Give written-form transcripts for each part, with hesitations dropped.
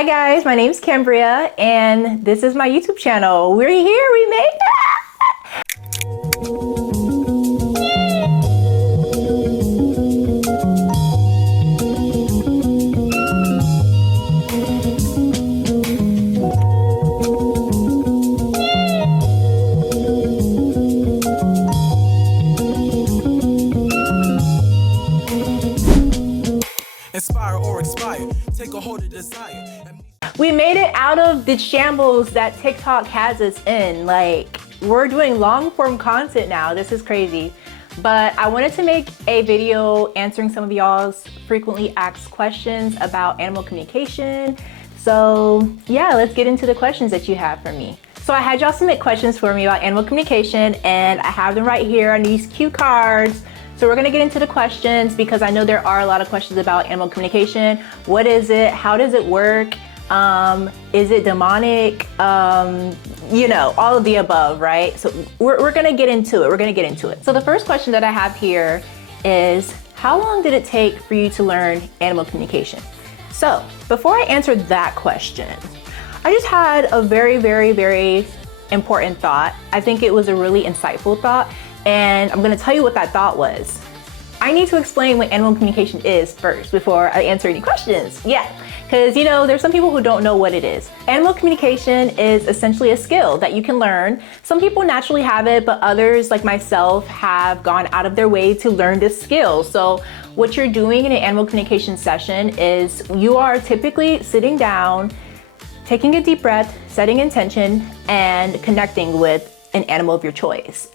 Hi guys, my name is Cambria and this is my YouTube channel. We're here, we made it! Inspire or expire, take a hold of desire. We made it out of the shambles that TikTok has us in. Like, we're doing long form content now. This is crazy. But I wanted to make a video answering some of y'all's frequently asked questions about animal communication. So yeah, let's get into the questions that you have for me. So I had y'all submit questions for me about animal communication and I have them right here on these cue cards. So we're gonna get into the questions because I know there are a lot of questions about animal communication. What is it? How does it work? Is it demonic? You know, all of the above, right? So we're gonna get into it. So the first question that I have here is, how long did it take for you to learn animal communication? So before I answer that question, I just had a very, very, very important thought. I think it was a really insightful thought. And I'm gonna tell you what that thought was. I need to explain what animal communication is first before I answer any questions. Yeah, because you know, there's some people who don't know what it is. Animal communication is essentially a skill that you can learn. Some people naturally have it, but others like myself have gone out of their way to learn this skill. So what you're doing in an animal communication session is you are typically sitting down, taking a deep breath, setting intention, and connecting with an animal of your choice.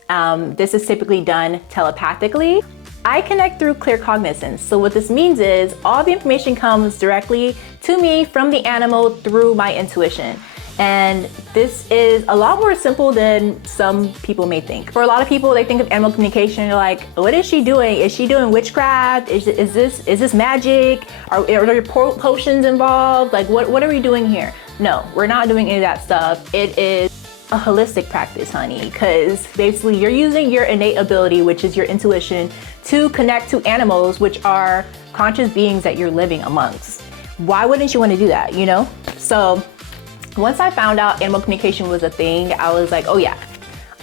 This is typically done telepathically. I connect through clear cognizance. So what this means is all the information comes directly to me from the animal through my intuition. And this is a lot more simple than some people may think. For a lot of people, they think of animal communication, they're like, what is she doing? Is she doing witchcraft? Is this magic? Are there potions involved? Like, what are we doing here? No, we're not doing any of that stuff. It is a holistic practice, honey, because basically you're using your innate ability, which is your intuition, to connect to animals, which are conscious beings that you're living amongst. Why wouldn't you want to do that, you know? So once I found out animal communication was a thing, I was like, oh yeah,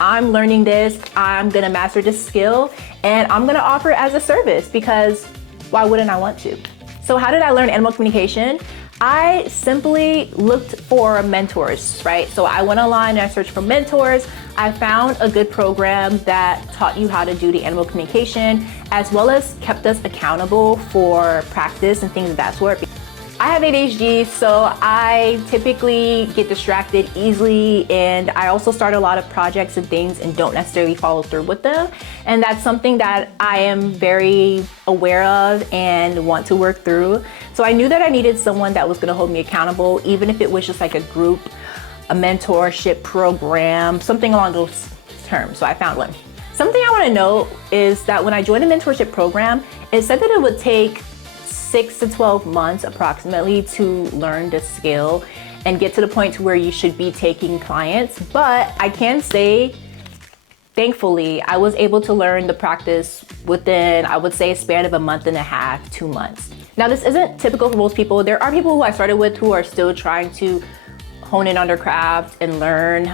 I'm learning this, I'm gonna master this skill, and I'm gonna offer it as a service because why wouldn't I want to? So how did I learn animal communication? I simply looked for mentors, right? So I went online and I searched for mentors. I found a good program that taught you how to do the animal communication, as well as kept us accountable for practice and things of that sort. I have ADHD, so I typically get distracted easily, and I also start a lot of projects and things and don't necessarily follow through with them. And that's something that I am very aware of and want to work through. So I knew that I needed someone that was gonna hold me accountable, even if it was just like a group, a mentorship program, something along those terms. So I found one. Something I wanna note is that when I joined a mentorship program, it said that it would take 6 to 12 months approximately to learn the skill and get to the point to where you should be taking clients. But I can say, thankfully, I was able to learn the practice within, I would say, a span of a month and a half, 2 months. Now, this isn't typical for most people. There are people who I started with who are still trying to hone in on their craft and learn,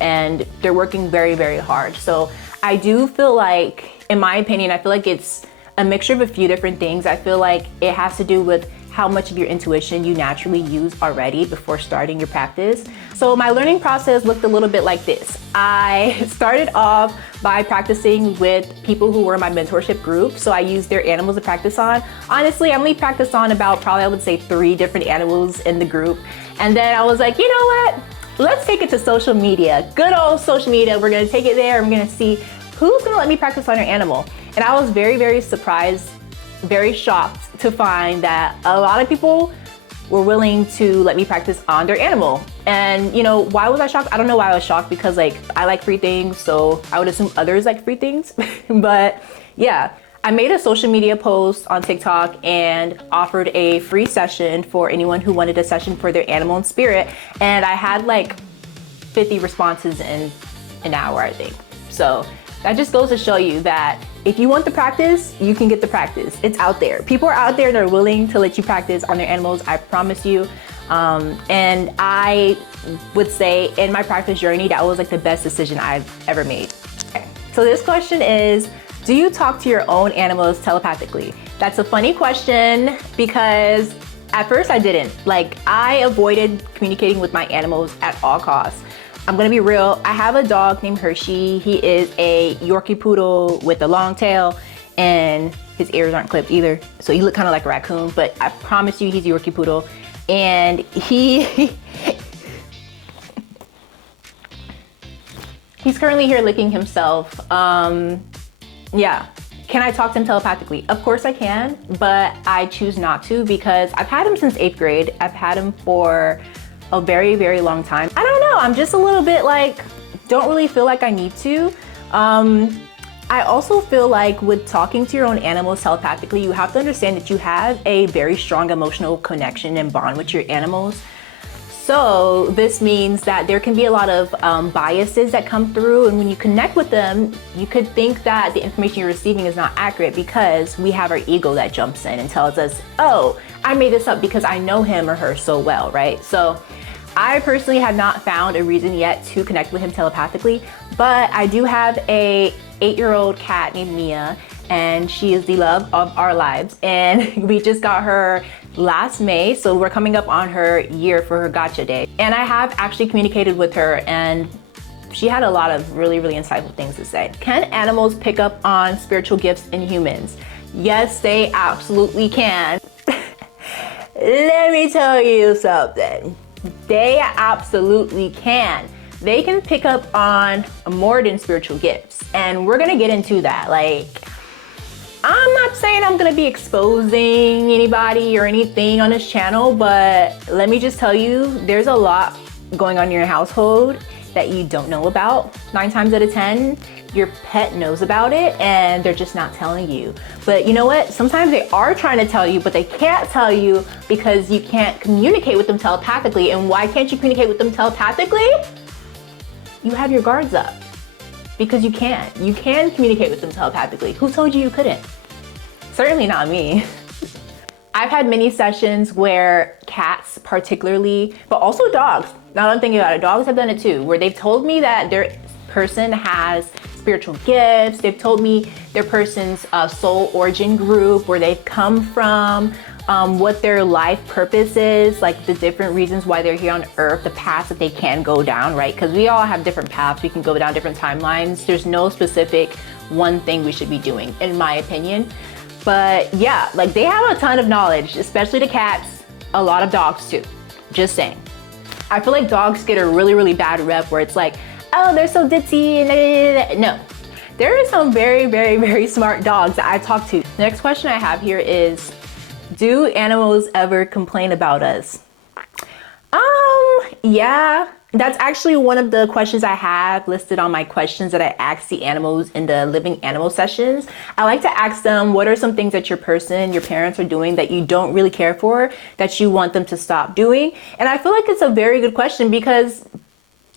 and they're working very, very hard. So I do feel like, in my opinion, I feel like it's a mixture of a few different things. I feel like it has to do with how much of your intuition you naturally use already before starting your practice. So my learning process looked a little bit like this. I started off by practicing with people who were in my mentorship group. So I used their animals to practice on. Honestly, I only practiced on about probably, I would say, 3 different animals in the group. And then I was like, you know what? Let's take it to social media. Good old social media. We're gonna take it there and we're gonna see who's gonna let me practice on their animal. And I was very, very surprised, very shocked to find that a lot of people were willing to let me practice on their animal. And you know, why was I shocked? I don't know why I was shocked, because like, I like free things, so I would assume others like free things. But yeah, I made a social media post on TikTok and offered a free session for anyone who wanted a session for their animal and spirit. And I had like 50 responses in an hour, I think. So that just goes to show you that if you want the practice, you can get the practice. It's out there. People are out there that are willing to let you practice on their animals. I promise you. And I would say in my practice journey, that was like the best decision I've ever made. Okay. So this question is, do you talk to your own animals telepathically? That's a funny question because at first I didn't. Like, I avoided communicating with my animals at all costs. I'm gonna be real, I have a dog named Hershey. He is a Yorkie poodle with a long tail and his ears aren't clipped either. So he looks kind of like a raccoon, but I promise you he's a Yorkie poodle. And he's currently here licking himself. Yeah. Can I talk to him telepathically? Of course I can, but I choose not to because I've had him since 8th grade. I've had him for a very, very long time. I don't know, I'm just a little bit like, don't really feel like I need to. I also feel like with talking to your own animals telepathically, you have to understand that you have a very strong emotional connection and bond with your animals. So this means that there can be a lot of biases that come through, and when you connect with them, you could think that the information you're receiving is not accurate because we have our ego that jumps in and tells us, oh, I made this up because I know him or her so well, right? So I personally have not found a reason yet to connect with him telepathically, but I do have a 8-year-old cat named Mia, and she is the love of our lives. And we just got her last May, so we're coming up on her year for her gotcha day. And I have actually communicated with her, and she had a lot of really, really insightful things to say. Can animals pick up on spiritual gifts in humans? Yes, they absolutely can. Let me tell you something. They absolutely can. They can pick up on more than spiritual gifts, and we're gonna get into that. Like, I'm not saying I'm gonna be exposing anybody or anything on this channel, but let me just tell you, there's a lot going on in your household that you don't know about. 9 times out of 10, your pet knows about it and they're just not telling you. But you know what? Sometimes they are trying to tell you, but they can't tell you because you can't communicate with them telepathically. And why can't you communicate with them telepathically? You have your guards up because you can't. You can communicate with them telepathically. Who told you you couldn't? Certainly not me. I've had many sessions where cats particularly, but also dogs, now that I'm thinking about it, dogs have done it too, where they've told me that their person has spiritual gifts. They've told me their person's soul origin group, where they've come from, what their life purpose is, like the different reasons why they're here on earth, the paths that they can go down, right? Because we all have different paths. We can go down different timelines. There's no specific one thing we should be doing, in my opinion. But yeah, like they have a ton of knowledge, especially the cats, a lot of dogs too. Just saying. I feel like dogs get a really, really bad rep where it's like, oh, they're so ditzy and no. There are some very, very, very smart dogs that I talk to. The next question I have here is, do animals ever complain about us? Yeah, that's actually one of the questions I have listed on my questions that I ask the animals in the living animal sessions. I like to ask them, what are some things that your person, your parents are doing that you don't really care for, that you want them to stop doing? And I feel like it's a very good question because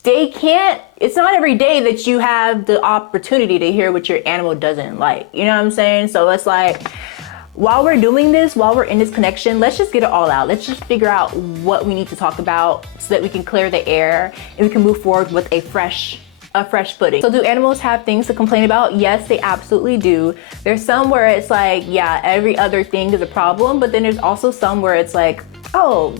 it's not every day that you have the opportunity to hear what your animal doesn't like. You know what I'm saying? So it's like, while we're doing this, while we're in this connection, let's just get it all out. Let's just figure out what we need to talk about so that we can clear the air and we can move forward with a fresh footing. So do animals have things to complain about? Yes, they absolutely do. There's some where it's like, yeah, every other thing is a problem, but then there's also some where it's like, oh,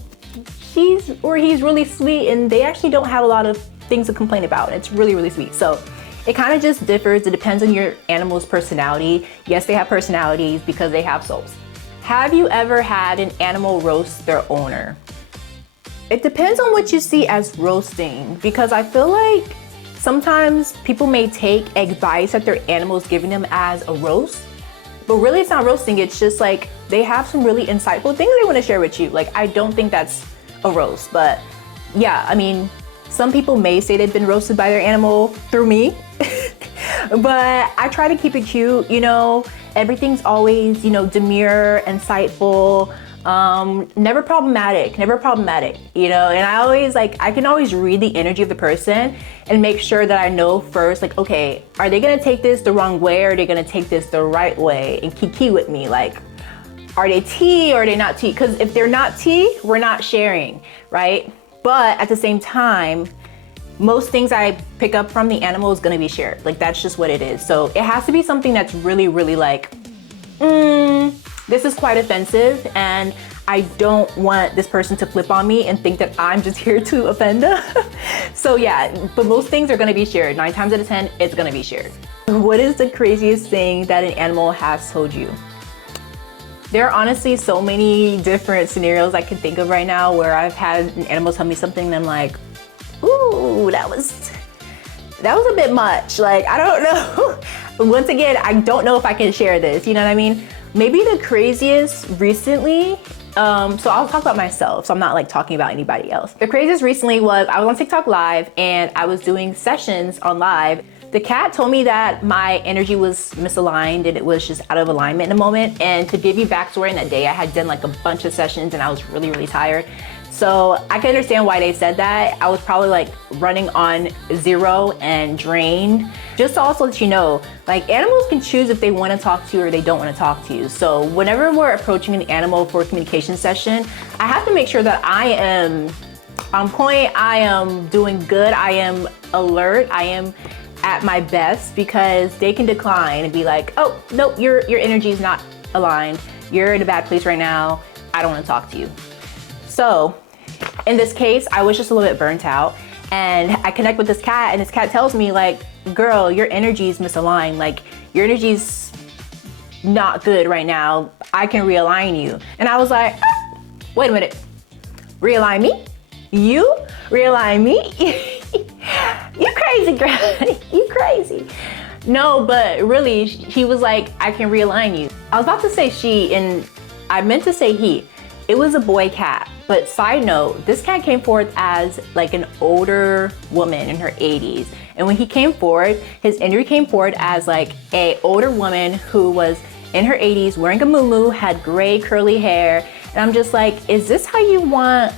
she's or he's really sweet and they actually don't have a lot of things to complain about. It's really, really sweet. So it kind of just differs. It depends on your animal's personality. Yes, they have personalities because they have souls. Have you ever had an animal roast their owner? It depends on what you see as roasting, because I feel like sometimes people may take advice that their animal's giving them as a roast, but really it's not roasting. It's just like they have some really insightful things they want to share with you. Like, I don't think that's a roast, but yeah, I mean, some people may say they've been roasted by their animal through me, but I try to keep it cute, you know, everything's always, you know, demure, insightful, never problematic, you know, and I can always read the energy of the person and make sure that I know first, like, okay, are they gonna take this the wrong way or are they gonna take this the right way and kiki with me? Like, are they tea or are they not tea? Because if they're not tea, we're not sharing, right? But at the same time, most things I pick up from the animal is gonna be shared. Like, that's just what it is. So it has to be something that's really, really like, this is quite offensive, and I don't want this person to flip on me and think that I'm just here to offend them. So yeah, but most things are gonna be shared. 9 times out of 10, it's gonna be shared. What is the craziest thing that an animal has told you? There are honestly so many different scenarios I can think of right now where I've had an animal tell me something and I'm like, ooh, that was a bit much. Like, I don't know. Once again, I don't know if I can share this, you know what I mean? Maybe the craziest recently, so I'll talk about myself, so I'm not like talking about anybody else. The craziest recently was I was on TikTok live and I was doing sessions on live. The cat told me that my energy was misaligned and it was just out of alignment in a moment. And to give you backstory, in that day I had done like a bunch of sessions and I was really, really tired. So I can understand why they said that. I was probably like running on 0 and drained. Just to also let you know, like, animals can choose if they want to talk to you or they don't want to talk to you. So whenever we're approaching an animal for a communication session, I have to make sure that I am on point, I am doing good, I am alert, I am at my best, because they can decline and be like, oh, nope, your energy is not aligned. You're in a bad place right now. I don't want to talk to you. So in this case, I was just a little bit burnt out, and I connect with this cat, and this cat tells me like, girl, your energy is misaligned. Like, your energy's not good right now. I can realign you. And I was like, wait a minute, realign me? You realign me? You crazy, girl. You crazy. No, but really, he was like, I can realign you. I was about to say she, and I meant to say he. It was a boy cat. But side note, this cat came forth as like an older woman in her 80s. And when he came forward, his energy came forward as like a older woman who was in her 80s, wearing a muumuu, had gray curly hair. And I'm just like, is this how you want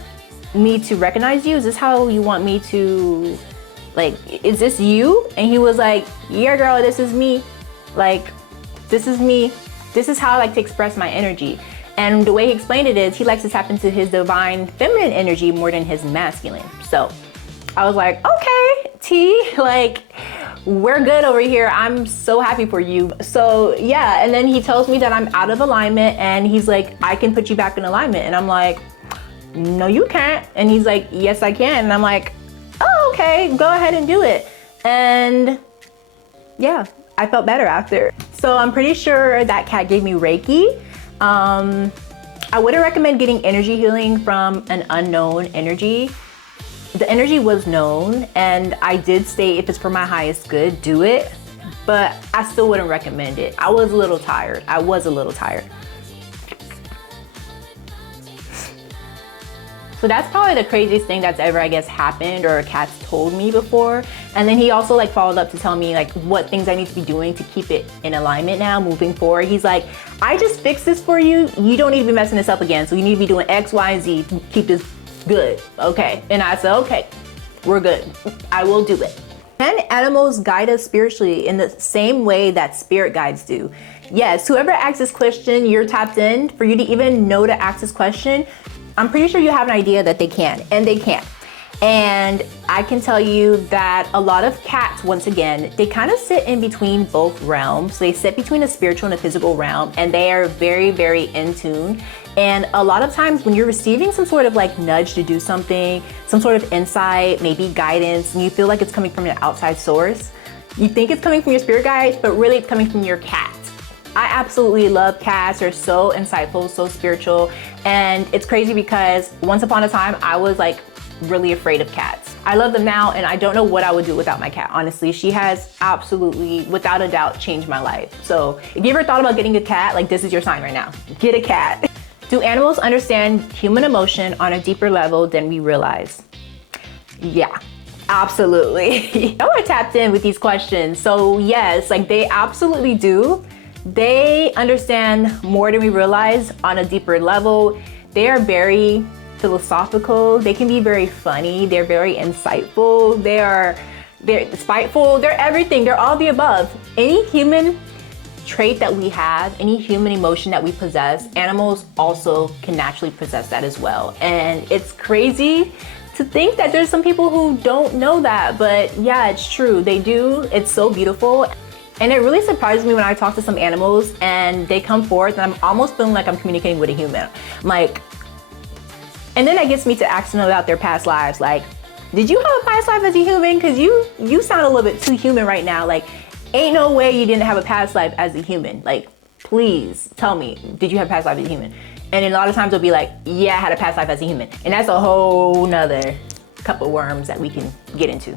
me to recognize you? Is this how you want me to, like, is this you? And he was like, yeah, girl, this is me. Like, this is me. This is how I like to express my energy. And the way he explained it is he likes to tap into his divine feminine energy more than his masculine. So I was like, okay, T, like, we're good over here. I'm so happy for you. So yeah, and then he tells me that I'm out of alignment, and he's like, I can put you back in alignment. And I'm like, no, you can't. And he's like, yes, I can. And I'm like, oh, okay, go ahead and do it. And yeah, I felt better after. So I'm pretty sure that cat gave me Reiki. I wouldn't recommend getting energy healing from an unknown energy. The energy was known, and I did state if it's for my highest good, do it, but I still wouldn't recommend it. I was a little tired. So that's probably the craziest thing that's ever, I guess, happened or a cat's told me before. And then he also like followed up to tell me like what things I need to be doing to keep it in alignment now moving forward. He's like, I just fixed this for you. You don't need to be messing this up again. So you need to be doing X, Y, and Z to keep this good. Okay. And I said, okay, we're good. I will do it. Can animals guide us spiritually in the same way that spirit guides do? Yes, whoever asks this question, you're tapped in. For you to even know to ask this question, I'm pretty sure you have an idea that they can, and they can. And I can tell you that a lot of cats, once again, they kind of sit in between both realms. They sit between the spiritual and the physical realm, and they are very, very in tune. And a lot of times when you're receiving some sort of like nudge to do something, some sort of insight, maybe guidance, and you feel like it's coming from an outside source, you think it's coming from your spirit guides, but really it's coming from your cat. I absolutely love cats. They're so insightful, so spiritual. And it's crazy because once upon a time, I was like really afraid of cats. I love them now, and I don't know what I would do without my cat. Honestly, she has absolutely, without a doubt, changed my life. So if you ever thought about getting a cat, like this is your sign right now. Get a cat. Do animals understand human emotion on a deeper level than we realize? Yeah. Absolutely. Now we're tapped in with these questions. So yes, like they absolutely do. They understand more than we realize on a deeper level. They are very philosophical. They can be very funny. They're very insightful. They're spiteful. They're everything. They're all the above. Any human trait that we have, any human emotion that we possess, animals also can naturally possess that as well. And it's crazy to think that there's some people who don't know that, but yeah, it's true. They do. It's so beautiful. And it really surprises me when I talk to some animals and they come forth and I'm almost feeling like I'm communicating with a human. I'm like, and then that gets me to ask them about their past lives. Like, did you have a past life as a human? Because you sound a little bit too human right now. Like, ain't no way you didn't have a past life as a human. Like, please tell me, did you have a past life as a human? And then a lot of times they'll be like, yeah, I had a past life as a human. And that's a whole nother cup of worms that we can get into.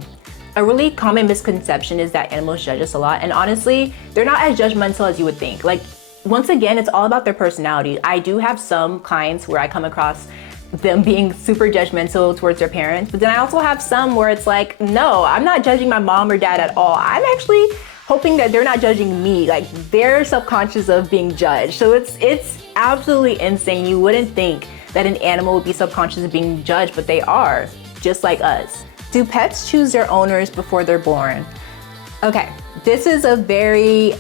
A really common misconception is that animals judge us a lot. And honestly, they're not as judgmental as you would think. Like, once again, it's all about their personality. I do have some clients where I come across them being super judgmental towards their parents, but then I also have some where it's like, no, I'm not judging my mom or dad at all. I'm actually hoping that they're not judging me. Like, they're subconscious of being judged. So it's absolutely insane. You wouldn't think that an animal would be subconscious of being judged, but they are, just like us. Do pets choose their owners before they're born? Okay, this is a very,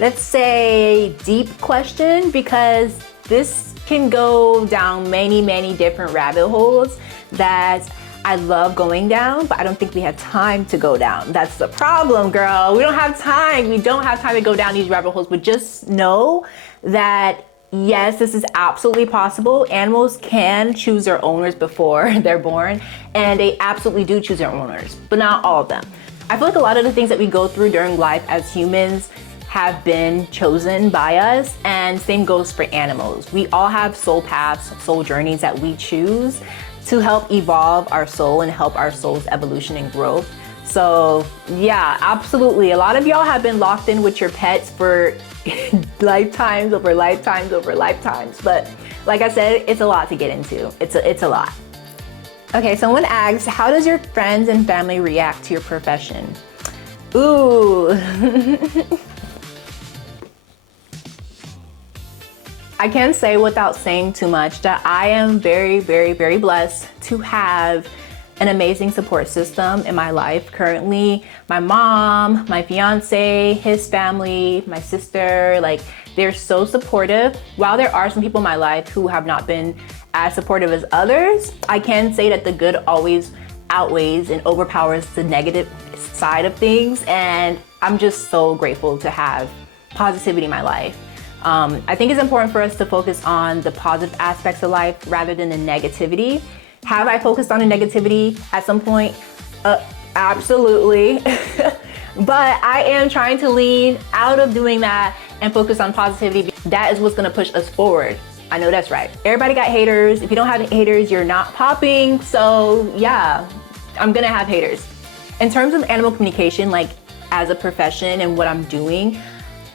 let's say, deep question, because this can go down many, many different rabbit holes that I love going down, but I don't think we have time to go down. That's the problem, girl. We don't have time. We don't have time to go down these rabbit holes, but just know that yes, this is absolutely possible. Animals can choose their owners before they're born, and they absolutely do choose their owners, but not all of them. I feel like a lot of the things that we go through during life as humans have been chosen by us, and same goes for animals. We all have soul paths, soul journeys that we choose to help evolve our soul and help our soul's evolution and growth. So yeah, absolutely. A lot of y'all have been locked in with your pets for lifetimes over lifetimes over lifetimes. But like I said, it's a lot to get into. It's a lot. Okay, someone asks, how does your friends and family react to your profession? Ooh. I can say without saying too much that I am very, very, very blessed to have an amazing support system in my life currently. My mom, my fiance, his family, my sister, like, they're so supportive. While there are some people in my life who have not been as supportive as others, I can say that the good always outweighs and overpowers the negative side of things. And I'm just so grateful to have positivity in my life. I think it's important for us to focus on the positive aspects of life rather than the negativity. Have I focused on the negativity at some point? Absolutely. But I am trying to lean out of doing that and focus on positivity. That is what's gonna push us forward. I know that's right. Everybody got haters. If you don't have haters, you're not popping. So yeah, I'm gonna have haters. In terms of animal communication, like as a profession and what I'm doing,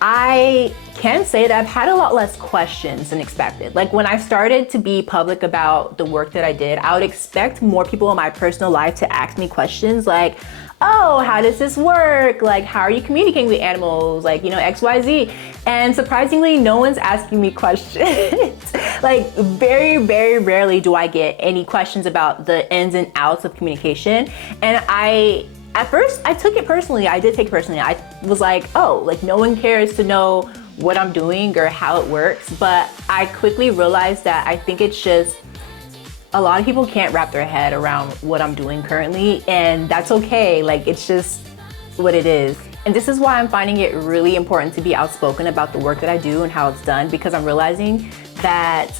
I can say that I've had a lot less questions than expected. Like when I started to be public about the work that I did, I would expect more people in my personal life to ask me questions like, oh, how does this work? Like, how are you communicating with animals? Like, you know, X, Y, Z. And surprisingly, no one's asking me questions. Like very, very rarely do I get any questions about the ins and outs of communication. And at first, I took it personally. I did take it personally. I was like, oh, like no one cares to know what I'm doing or how it works. But I quickly realized that I think it's just a lot of people can't wrap their head around what I'm doing currently, and that's okay. Like, it's just what it is. And this is why I'm finding it really important to be outspoken about the work that I do and how it's done, because I'm realizing that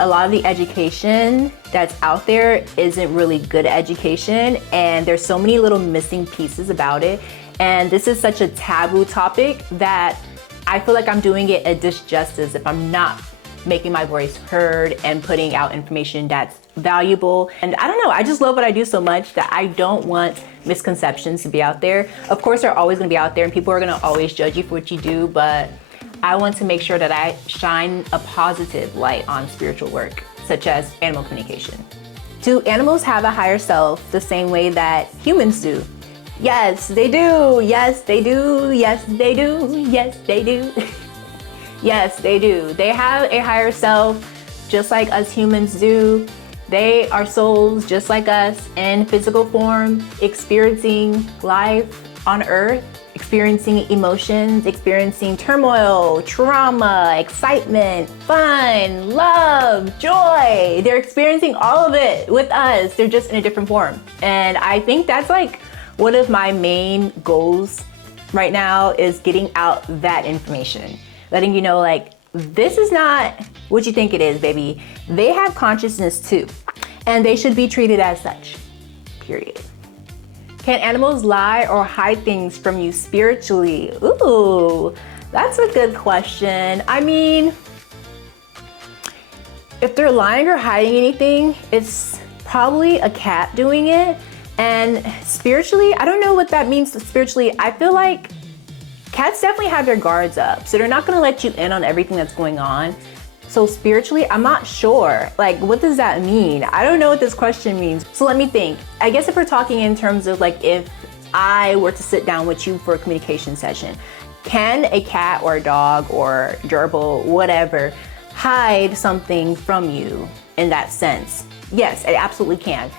a lot of the education that's out there isn't really good education, and there's so many little missing pieces about it. And this is such a taboo topic that I feel like I'm doing it a disjustice if I'm not making my voice heard and putting out information that's valuable. And I don't know, I just love what I do so much that I don't want misconceptions to be out there. Of course, they're always gonna be out there and people are gonna always judge you for what you do, but I want to make sure that I shine a positive light on spiritual work, such as animal communication. Do animals have a higher self the same way that humans do? Yes, they do. Yes, they do. Yes, they do. Yes, they do. Yes, they do. They have a higher self just like us humans do. They are souls just like us in physical form, experiencing life on earth, experiencing emotions, experiencing turmoil, trauma, excitement, fun, love, joy. They're experiencing all of it with us. They're just in a different form. And I think that's like one of my main goals right now, is getting out that information. Letting you know, like, this is not what you think it is, baby. They have consciousness too, and they should be treated as such, period. Can animals lie or hide things from you spiritually? Ooh, that's a good question. I mean, if they're lying or hiding anything, it's probably a cat doing it. And spiritually, I don't know what that means spiritually. I feel like cats definitely have their guards up, so they're not gonna let you in on everything that's going on. So spiritually, I'm not sure. Like, what does that mean? I don't know what this question means. So let me think. I guess if we're talking in terms of like, if I were to sit down with you for a communication session, can a cat or a dog or gerbil, whatever, hide something from you in that sense? Yes, it absolutely can.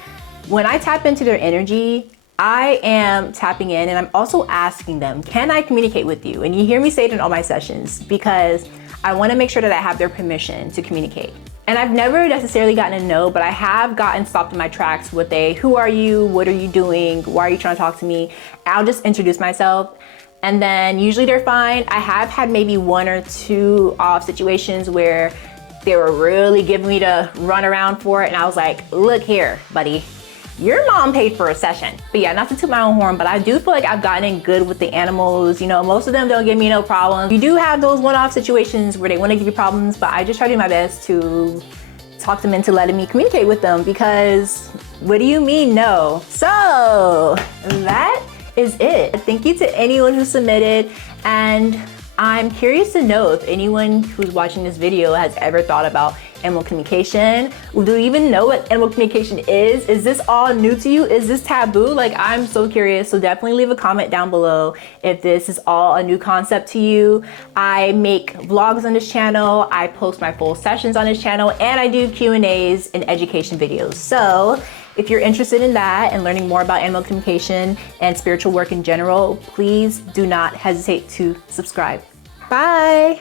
When I tap into their energy, I am tapping in, and I'm also asking them, can I communicate with you? And you hear me say it in all my sessions, because I want to make sure that I have their permission to communicate. And I've never necessarily gotten a no, but I have gotten stopped in my tracks with a, who are you? What are you doing? Why are you trying to talk to me? I'll just introduce myself, and then usually they're fine. I have had maybe 1 or 2 off situations where they were really giving me to run around for it, and I was like, look here, buddy. Your mom paid for a session. But yeah, not to toot my own horn, but I do feel like I've gotten in good with the animals. You know, most of them don't give me no problems. You do have those one-off situations where they want to give you problems, but I just try to do my best to talk them into letting me communicate with them, because what do you mean no? So that is it. Thank you to anyone who submitted, and I'm curious to know if anyone who's watching this video has ever thought about animal communication. Do you even know what animal communication is? Is this all new to you? Is this taboo? Like, I'm so curious. So definitely leave a comment down below if this is all a new concept to you. I make vlogs on this channel. I post my full sessions on this channel, and I do Q&As and education videos. So if you're interested in that and learning more about animal communication and spiritual work in general, please do not hesitate to subscribe. Bye.